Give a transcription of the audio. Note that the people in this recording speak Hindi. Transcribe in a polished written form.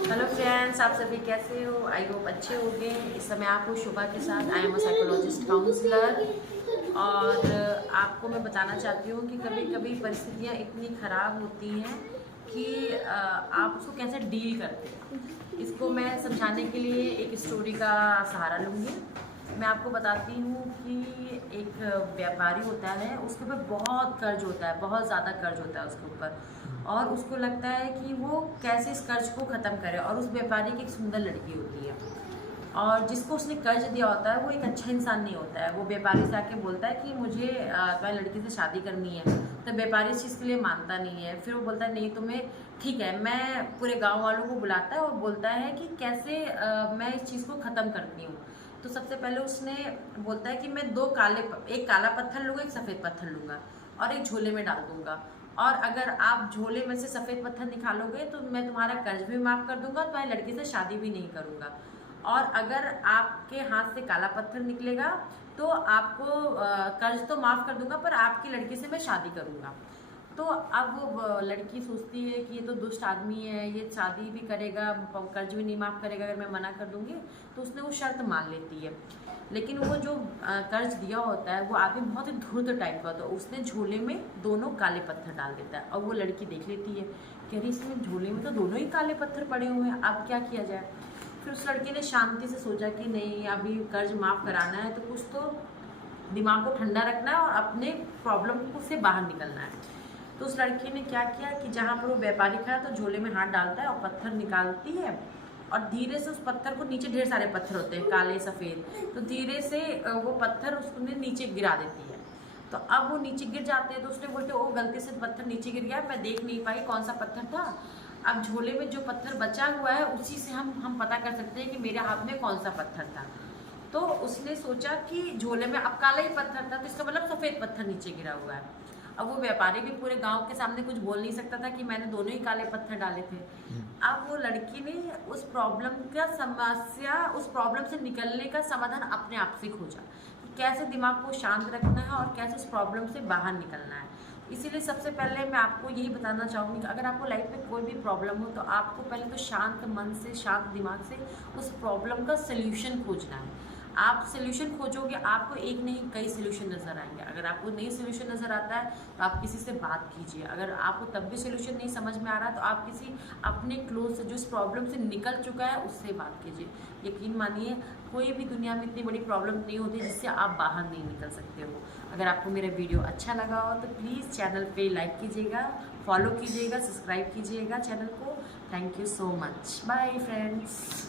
हेलो फ्रेंड्स, आप सभी कैसे हो? आई होप अच्छे होंगे। इस समय आप हो शुभा के साथ। I am a psychologist counsellor. और आपको मैं बताना चाहती हूँ कि कभी कभी परिस्थितियाँ इतनी ख़राब होती हैं कि आप उसको कैसे डील करते हैं। इसको मैं समझाने के लिए एक स्टोरी का सहारा लूँगी। मैं आपको बताती हूँ कि एक व्यापारी होता है, उसके ऊपर बहुत कर्ज होता है, बहुत ज़्यादा कर्ज होता है उसके ऊपर। और उसको लगता है कि वो कैसे इस कर्ज को ख़त्म करे। और उस व्यापारी की एक सुंदर लड़की होती है, और जिसको उसने कर्ज दिया होता है वो एक अच्छा इंसान नहीं होता है। वो व्यापारी से आके बोलता है कि मुझे तुम्हारी लड़की से शादी करनी है। तो व्यापारी इस चीज़ के लिए मानता नहीं है। फिर वो बोलता है नहीं तुम्हें ठीक है। मैं पूरे गांव वालों को बुलाता है और बोलता है कि कैसे मैं इस चीज़ को ख़त्म करती हूँ। तो सबसे पहले उसने बोलता है कि मैं एक काला पत्थर लूँगा, एक सफ़ेद पत्थर लूँगा और एक झोले में डाल दूँगा। और अगर आप झोले में से सफ़ेद पत्थर निकालोगे तो मैं तुम्हारा कर्ज भी माफ़ कर दूंगा, तुम्हारी लड़की से शादी भी नहीं करूँगा। और अगर आपके हाथ से काला पत्थर निकलेगा तो आपको कर्ज तो माफ़ कर दूंगा, पर आपकी लड़की से मैं शादी करूँगा। तो अब वो लड़की सोचती है कि ये तो दुष्ट आदमी है, ये शादी भी करेगा, कर्ज भी नहीं माफ़ करेगा अगर मैं मना कर दूंगी। तो उसने वो शर्त मान लेती है। लेकिन वो जो कर्ज दिया होता है वो आदमी बहुत ही धूर्त टाइप का होता है। उसने झोले में दोनों काले पत्थर डाल देता है और वो लड़की देख लेती है कि अरे इसमें झोले में तो दोनों ही काले पत्थर पड़े हुए हैं, अब क्या किया जाए। फिर उस लड़की ने शांति से सोचा कि नहीं, अभी कर्ज माफ़ कराना है तो कुछ तो दिमाग को ठंडा रखना है और अपने प्रॉब्लम से बाहर निकलना है। तो उस लड़की ने क्या किया कि जहाँ पर वो व्यापारी खड़ा तो झोले में हाथ डालता है और पत्थर निकालती है। और धीरे से उस पत्थर को, नीचे ढेर सारे पत्थर होते हैं काले सफ़ेद, तो धीरे से वो पत्थर उसने नीचे गिरा देती है। तो अब वो नीचे गिर जाते हैं तो उसने बोलते ओ गलती से पत्थर नीचे गिर गया, मैं देख नहीं पाई कौन सा पत्थर था। अब झोले में जो पत्थर बचा हुआ है उसी से हम पता कर सकते हैं कि मेरे हाथ में कौन सा पत्थर था। तो उसने सोचा कि झोले में अब काला ही पत्थर था तो इसका मतलब सफ़ेद पत्थर नीचे गिरा हुआ है। अब वो व्यापारी भी पूरे गांव के सामने कुछ बोल नहीं सकता था कि मैंने दोनों ही काले पत्थर डाले थे। अब वो लड़की ने उस प्रॉब्लम से निकलने का समाधान अपने आप से खोजा कि कैसे दिमाग को शांत रखना है और कैसे इस प्रॉब्लम से बाहर निकलना है। इसीलिए सबसे पहले मैं आपको यही बताना चाहूँगी कि अगर आपको लाइफ में कोई भी प्रॉब्लम हो तो आपको पहले तो शांत मन से, शांत दिमाग से उस प्रॉब्लम का सल्यूशन खोजना है। आप सोल्यूशन खोजोगे, आपको एक नहीं कई सोल्यूशन नज़र आएंगे। अगर आपको नहीं सोल्यूशन नज़र आता है तो आप किसी से बात कीजिए। अगर आपको तब भी सोल्यूशन नहीं समझ में आ रहा तो आप किसी अपने क्लोज से जो इस प्रॉब्लम से निकल चुका है उससे बात कीजिए। यकीन मानिए कोई भी दुनिया में इतनी बड़ी प्रॉब्लम नहीं होती जिससे आप बाहर नहीं निकल सकते हो। अगर आपको मेरा वीडियो अच्छा लगा हो तो प्लीज़ चैनल पे लाइक कीजिएगा, फॉलो कीजिएगा, सब्सक्राइब कीजिएगा चैनल को। Thank you so much. Bye friends.